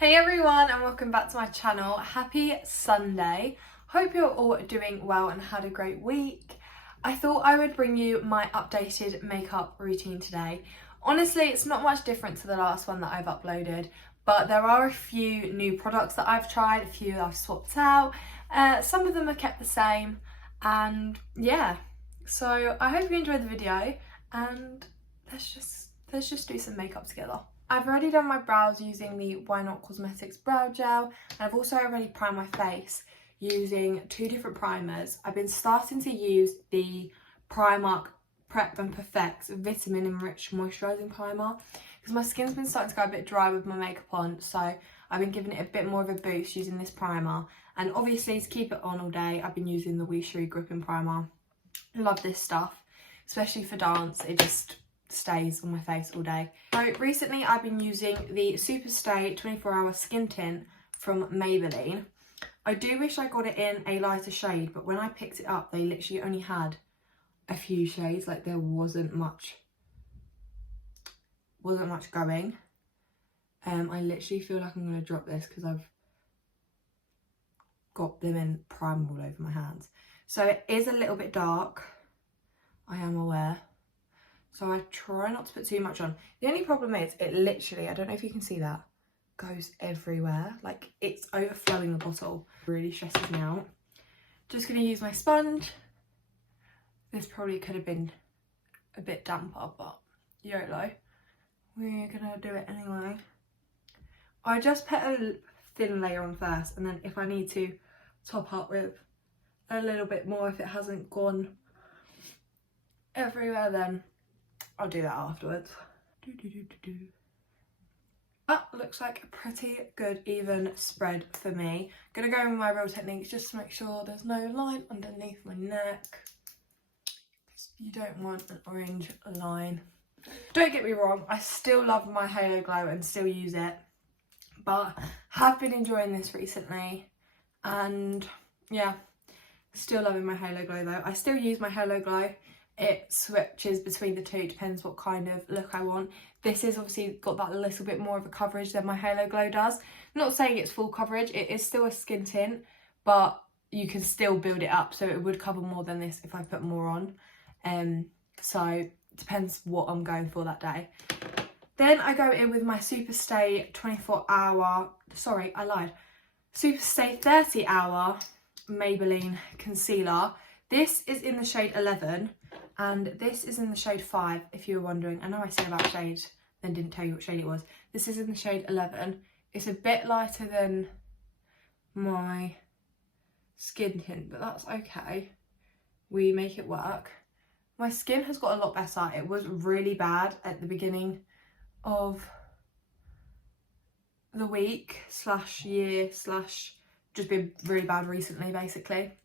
Hey everyone, and welcome back to my channel. Happy Sunday. Hope you're all doing well and had a great week. I thought I would bring you my updated makeup routine today. Honestly, it's not much different to the last one that I've uploaded, but there are a few new products that I've tried, a few that I've swapped out. Some of them are kept the same, and yeah. So I hope you enjoyed the video, and let's just do some makeup together. I've already done my brows using the Why Not Cosmetics brow gel, and I've also already primed my face using two different primers. I've been starting to use the Primark Prep and Perfect Vitamin Enriched Moisturising Primer because my skin's been starting to go a bit dry with my makeup on, so I've been giving it a bit more of a boost using this primer. And obviously to keep it on all day, I've been using the Wee Gripping Primer. Love this stuff, especially for dance. It just stays on my face all day. So recently I've been using the Superstay 24-hour skin tint from Maybelline. I do wish I got it in a lighter shade, but when I picked it up they literally only had a few shades, like there wasn't much going. I literally feel like I'm going to drop this because I've got them in primer all over my hands. So it is a little bit dark, I am aware. So I try not to put too much on. The only problem is it literally, I don't know if you can see that, goes everywhere. Like it's overflowing the bottle. Really stresses me out. Just going to use my sponge. This probably could have been a bit damper, but YOLO. We're going to do it anyway. I just put a thin layer on first, and then if I need to top up with a little bit more, if it hasn't gone everywhere, then I'll do that afterwards. That looks like a pretty good even spread for me. Gonna go in with my Real Techniques just to make sure there's no line underneath my neck, because you don't want an orange line. Don't get me wrong, I still love my Halo Glow and still use it, but have been enjoying this recently, and yeah, still loving my Halo Glow though. I still use my Halo Glow. It switches between the two, depends what kind of look I want. This is obviously got that little bit more of a coverage than my Halo Glow does. Not saying it's full coverage, it is still a skin tint, but you can still build it up, so it would cover more than this if I put more on. So it depends what I'm going for that day. Then I go in with my Superstay 30 hour Maybelline concealer. This is in the shade 11. And this is in the shade 5, if you were wondering. I know I said about shades, then didn't tell you what shade it was. This is in the shade 11. It's a bit lighter than my skin tint, but that's okay. We make it work. My skin has got a lot better. It was really bad at the beginning of the week / year / just been really bad recently, basically.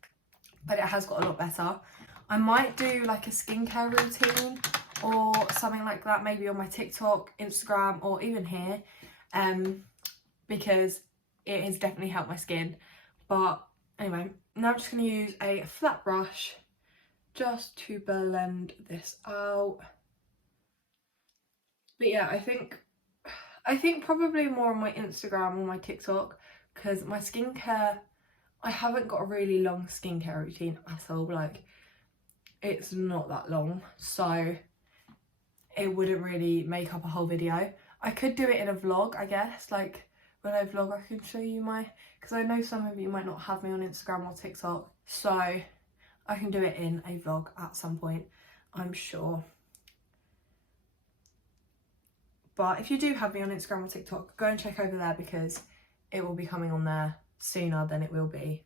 But it has got a lot better. I might do like a skincare routine or something like that, maybe on my TikTok, Instagram, or even here, because it has definitely helped my skin. But anyway, now I'm just going to use a flat brush just to blend this out. But yeah, I think probably more on my Instagram or my TikTok, because my skincare, I haven't got a really long skincare routine at all. Like, it's not that long, so it wouldn't really make up a whole video. I could do it in a vlog, I guess. Like when I vlog, I can show you because I know some of you might not have me on Instagram or TikTok, so I can do it in a vlog at some point, I'm sure. But if you do have me on Instagram or TikTok, go and check over there, because it will be coming on there sooner than it will be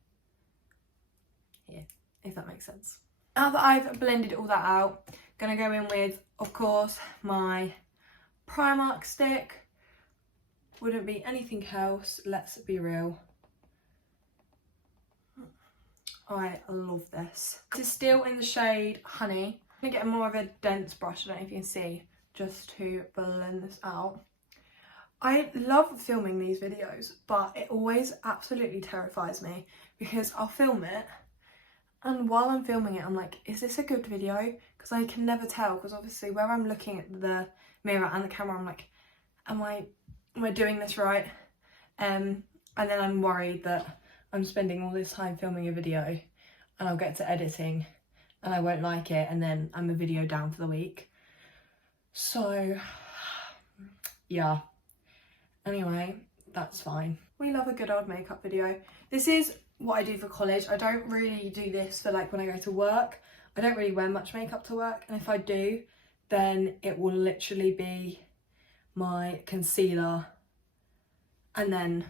here, if that makes sense. Now that I've blended all that out, I'm going to go in with, of course, my Primark stick. Wouldn't be anything else, let's be real. I love this. This is still in the shade Honey. I'm going to get more of a dense brush, I don't know if you can see, just to blend this out. I love filming these videos, but it always absolutely terrifies me, because I'll film it, and while I'm filming it, I'm like, is this a good video? Because I can never tell, because obviously where I'm looking at the mirror and the camera, I'm like, am I doing this right? And then I'm worried that I'm spending all this time filming a video and I'll get to editing and I won't like it, and then I'm a video down for the week. So yeah, anyway, that's fine. We love a good old makeup video. This is what I do for college. I don't really do this for like when I go to work. I don't really wear much makeup to work, and if I do, then it will literally be my concealer and then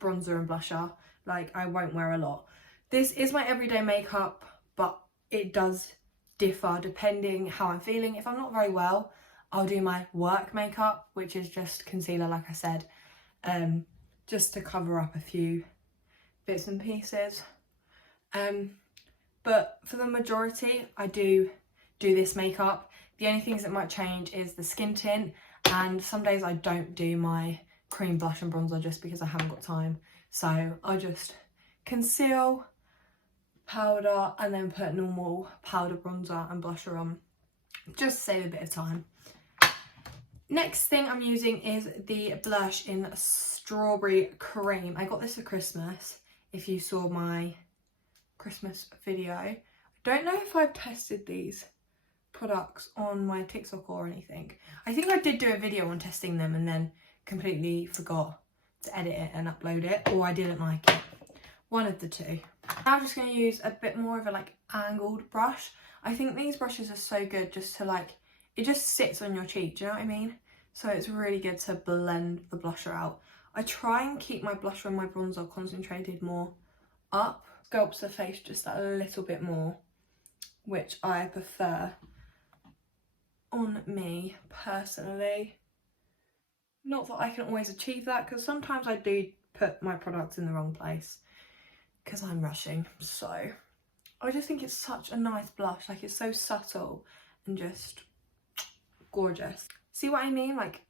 bronzer and blusher. Like, I won't wear a lot. This is my everyday makeup, but it does differ depending how I'm feeling. If I'm not very well, I'll do my work makeup, which is just concealer, like I said, just to cover up a few bits and pieces. But for the majority, I do this makeup. The only things that might change is the skin tint, and some days I don't do my cream blush and bronzer just because I haven't got time. So I'll just conceal, powder, and then put normal powder, bronzer and blusher on, just to save a bit of time. Next thing I'm using is the blush in Strawberry Cream. I got this for Christmas, if you saw my Christmas video. I don't know if I've tested these products on my TikTok or anything. I think I did do a video on testing them and then completely forgot to edit it and upload it, or I didn't like it. One of the two. Now I'm just going to use a bit more of a like angled brush. I think these brushes are so good just to like, it just sits on your cheek, do you know what I mean? So it's really good to blend the blusher out. I try and keep my blusher and my bronzer concentrated more up. Sculpts the face just a little bit more, which I prefer on me personally. Not that I can always achieve that, because sometimes I do put my products in the wrong place because I'm rushing. So I just think it's such a nice blush. Like, it's so subtle and just gorgeous. See what I mean? Like,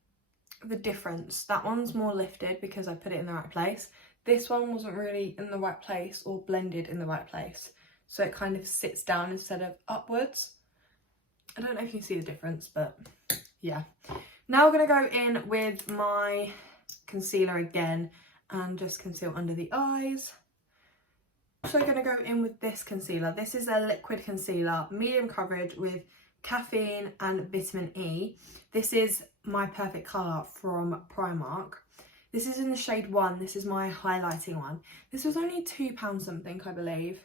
the difference. That one's more lifted because I put it in the right place. This one wasn't really in the right place or blended in the right place, so it kind of sits down instead of upwards. I don't know if you can see the difference, but yeah. Now we're going to go in with my concealer again and just conceal under the eyes. So I'm going to go in with this concealer. This is a liquid concealer, medium coverage with caffeine and vitamin E. This is my perfect colour from Primark. This is in the shade 1. This is my highlighting one. This was only £2 something, I believe.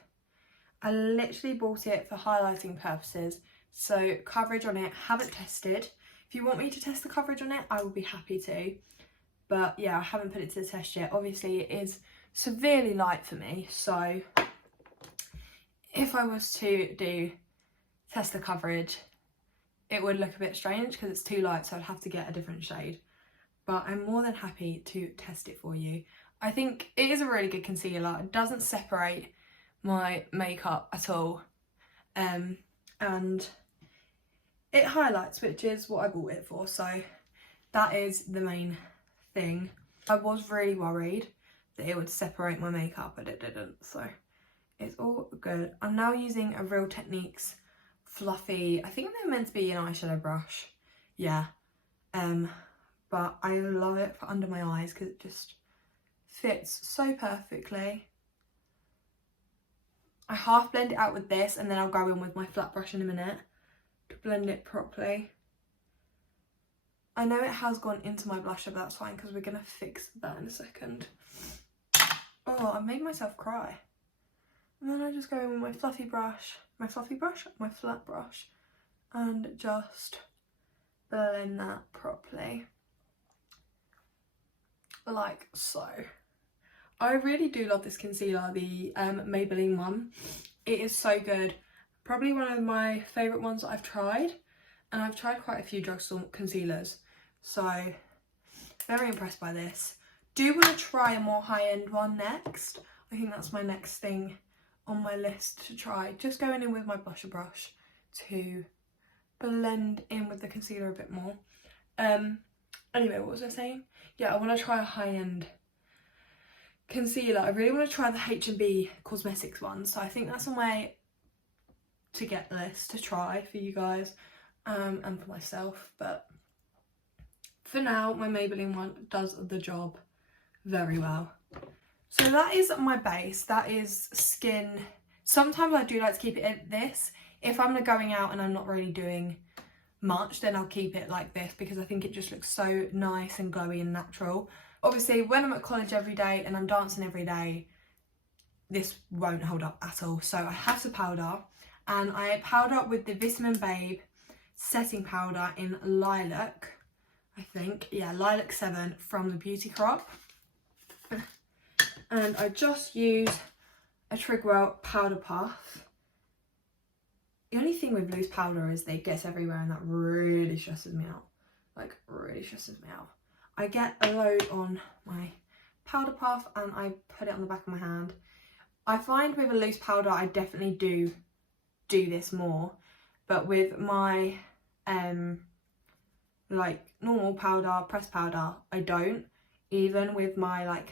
I literally bought it for highlighting purposes. So coverage on it, haven't tested. If you want me to test the coverage on it, I will be happy to. But yeah, I haven't put it to the test yet. Obviously it is severely light for me. So if I was to test the coverage, it would look a bit strange because it's too light, so I'd have to get a different shade. But I'm more than happy to test it for you. I think it is a really good concealer. It doesn't separate my makeup at all. And it highlights, which is what I bought it for. So that is the main thing. I was really worried that it would separate my makeup, but it didn't. So it's all good. I'm now using a Real Techniques fluffy, I think they're meant to be an eyeshadow brush. Yeah. But I love it for under my eyes because it just fits so perfectly. I half blend it out with this, and then I'll go in with my flat brush in a minute to blend it properly. I know it has gone into my blusher, but that's fine because we're going to fix that in a second. Oh, I made myself cry. And then I just go in with my flat brush, and just blend that properly. Like so. I really do love this concealer, the Maybelline one. It is so good. Probably one of my favourite ones that I've tried. And I've tried quite a few drugstore concealers. So, very impressed by this. Do want to try a more high-end one next. I think that's my next thing on my list to try. Just going in with my blusher brush to blend in with the concealer a bit more. Anyway, what was I saying? Yeah, I want to try a high-end concealer. I really want to try the H&B Cosmetics one. So I think that's a way to get this to try for you guys and for myself. But for now, my Maybelline one does the job very well. So that is my base. That is skin. Sometimes I do like to keep it at this. If I'm going out and I'm not really doing much, then I'll keep it like this because I think it just looks so nice and glowy and natural. Obviously, when I'm at college every day and I'm dancing every day, this won't hold up at all. So I have to powder, and I powder with the Vitamin Babe setting powder in Lilac, I think. Yeah, Lilac 7 from the Beauty Crop. And I just use a Trigwell powder puff. The only thing with loose powder is that it gets everywhere, and that really stresses me out. Like, really stresses me out. I get a load on my powder puff and I put it on the back of my hand. I find with a loose powder I definitely do this more, but with my like normal powder, pressed powder, I don't. Even with my like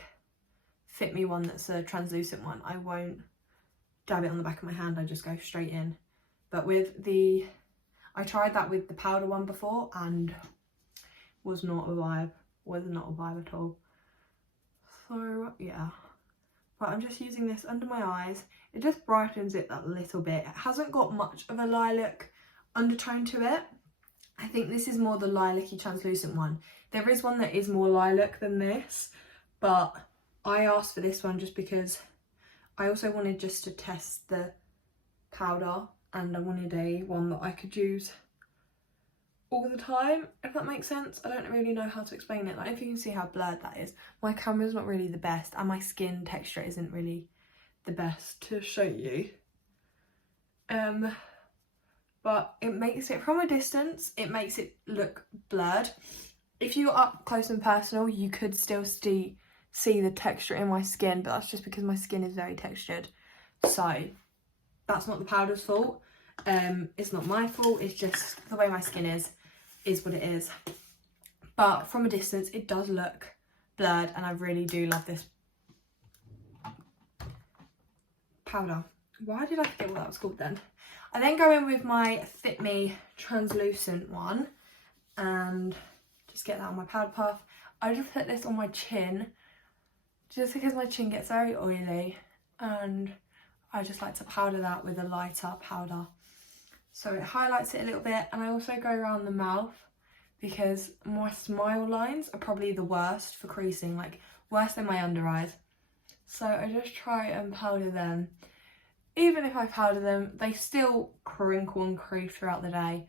Fit Me one that's a translucent one, I won't dab it on the back of my hand, I just go straight in. But with the, I tried that with the powder one before and was not a vibe at all. So yeah, but I'm just using this under my eyes. It just brightens it that little bit. It hasn't got much of a lilac undertone to it. I think this is more the lilac-y translucent one. There is one that is more lilac than this, but I asked for this one just because I also wanted just to test the powder, and I wanted a one that I could use all the time, if that makes sense. I don't really know how to explain it. Like, if you can see how blurred that is. My camera's not really the best, and my skin texture isn't really the best to show you. But it makes it, from a distance, it makes it look blurred. If you're up close and personal, you could still see the texture in my skin, but that's just because my skin is very textured. So that's not the powder's fault. It's not my fault, it's just the way my skin is what it is. But from a distance, it does look blurred, and I really do love this powder. Why did I forget what that was called then? I then go in with my Fit Me translucent one and just get that on my powder puff. I just put this on my chin just because my chin gets very oily, and I just like to powder that with a lighter powder. So it highlights it a little bit, and I also go around the mouth because my smile lines are probably the worst for creasing, like worse than my under eyes. So I just try and powder them. Even if I powder them, they still crinkle and crease throughout the day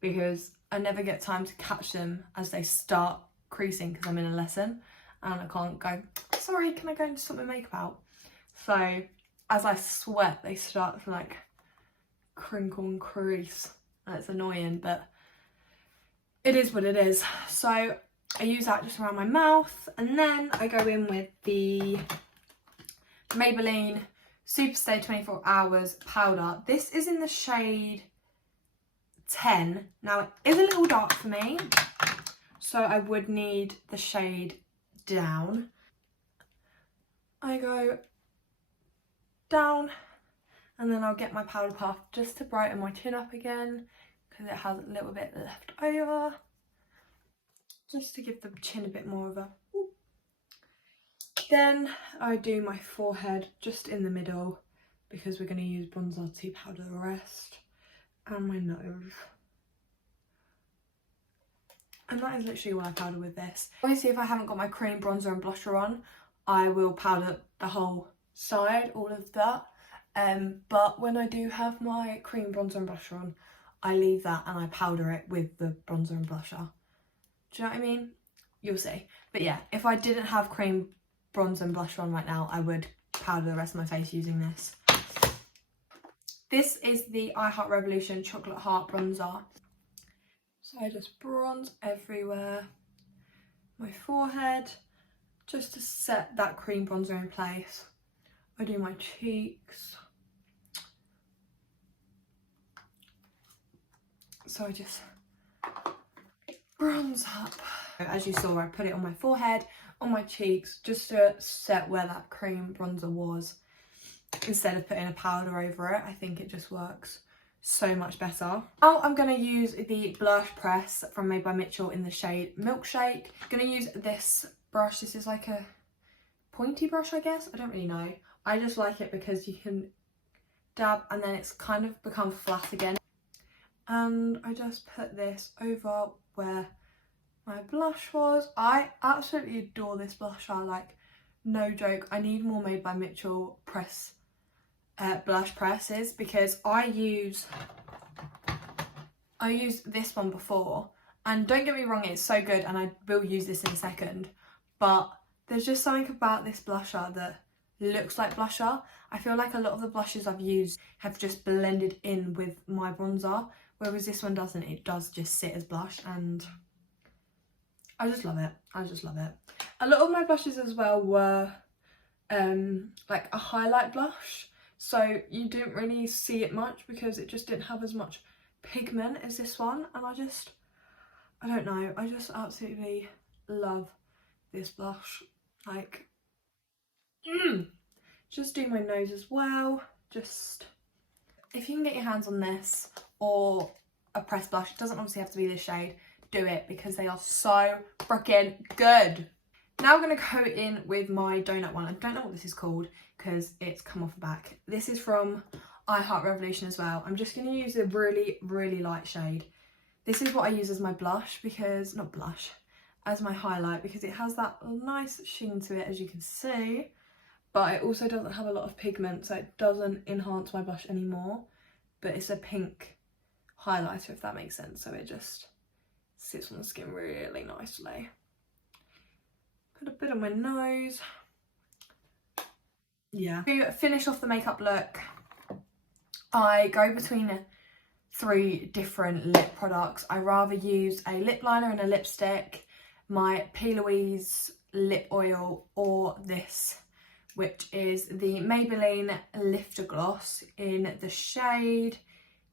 because I never get time to catch them as they start creasing because I'm in a lesson and I can't go, sorry, can I go and sort my makeup out? So as I sweat, they start to like crinkle and crease, and it's annoying, but it is what it is. So I use that just around my mouth, and then I go in with the Maybelline Superstay 24 Hours powder. This is in the shade 10. Now it is a little dark for me, so I would need the shade down. I go down, and then I'll get my powder puff just to brighten my chin up again because it has a little bit left over, just to give the chin a bit more of a whoop. Then I do my forehead just in the middle because we're going to use bronzer to powder the rest, and my nose. And that is literally what I powder with this. Obviously, if I haven't got my cream bronzer and blusher on, I will powder the whole side, all of that. But when I do have my cream bronzer and blusher on, I leave that and I powder it with the bronzer and blusher. Do you know what I mean? You'll see. But yeah, if I didn't have cream bronzer and blusher on right now, I would powder the rest of my face using this. This is the I Heart Revolution Chocolate Heart Bronzer. So I just bronze everywhere. My forehead, just to set that cream bronzer in place. I do my cheeks. So I just bronze up. As you saw, I put it on my forehead, on my cheeks, just to set where that cream bronzer was. Instead of putting a powder over it, I think it just works so much better. Now I'm going to use the blush press from Made by Mitchell in the shade Milkshake. I'm going to use this brush. This is like a pointy brush, I guess. I don't really know. I just like it because you can dab and then it's kind of become flat again. And I just put this over where my blush was. I absolutely adore this blusher, like no joke. I need more Made by Mitchell blush presses because I used this one before, and don't get me wrong, it's so good and I will use this in a second, but there's just something about this blusher that looks like blusher. I feel like a lot of the blushes I've used have just blended in with my bronzer, whereas this one doesn't. It does just sit as blush and I just love it. I just love it. A lot of my blushes as well were like a highlight blush, so you didn't really see it much because it just didn't have as much pigment as this one, and I don't know, I just absolutely love this blush. Like, just do my nose as well. Just, if you can get your hands on this or a pressed blush, it doesn't obviously have to be this shade, do it because they are so freaking good. Now I'm going to go in with my donut one. I don't know what this is called because it's come off the back. This is from I Heart Revolution as well. I'm just going to use a really, really light shade. This is what I use as my blush because, not blush, as my highlight, because it has that nice sheen to it, as you can see, but it also doesn't have a lot of pigment, so it doesn't enhance my blush anymore, but it's a pink highlighter, if that makes sense, so it just sits on the skin really nicely. Put a bit on my nose. Yeah. To finish off the makeup look, I go between 3 different lip products. I rather use a lip liner and a lipstick, my P. Louise lip oil, or this, which is the Maybelline Lifter Gloss in the shade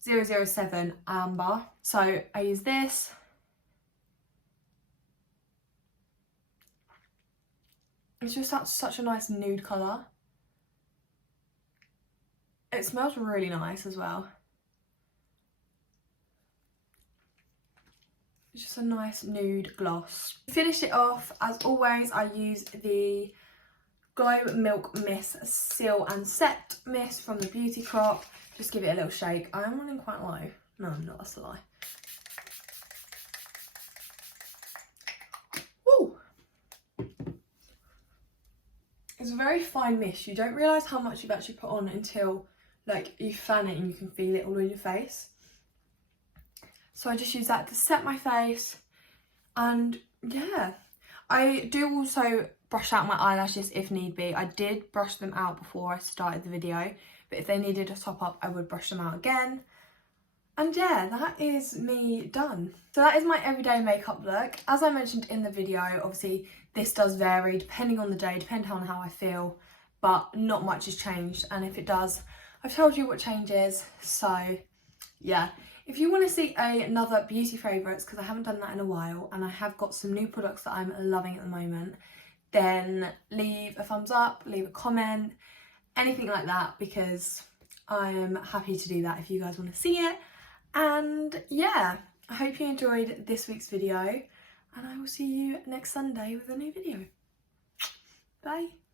007 Amber. So I use this. It's just such a nice nude colour. It smells really nice as well. It's just a nice nude gloss. To finish it off, as always, I use the Glow Milk Mist Seal and Set Mist from the Beauty Crop. Just give it a little shake. I am running quite low. No, I'm not, that's a lie. Woo! It's a very fine mist. You don't realise how much you've actually put on until like you fan it and you can feel it all in your face. So I just use that to set my face, and yeah. I do also brush out my eyelashes if need be. I did brush them out before I started the video, but if they needed a top up, I would brush them out again. And yeah, that is me done. So that is my everyday makeup look. As I mentioned in the video, obviously this does vary depending on the day, depending on how I feel, but not much has changed. And if it does, I've told you what changes. So yeah, if you want to see another beauty favourites, because I haven't done that in a while, and I have got some new products that I'm loving at the moment, then leave a thumbs up, leave a comment, anything like that, because I am happy to do that if you guys want to see it. And yeah, I hope you enjoyed this week's video, and I will see you next Sunday with a new video. Bye.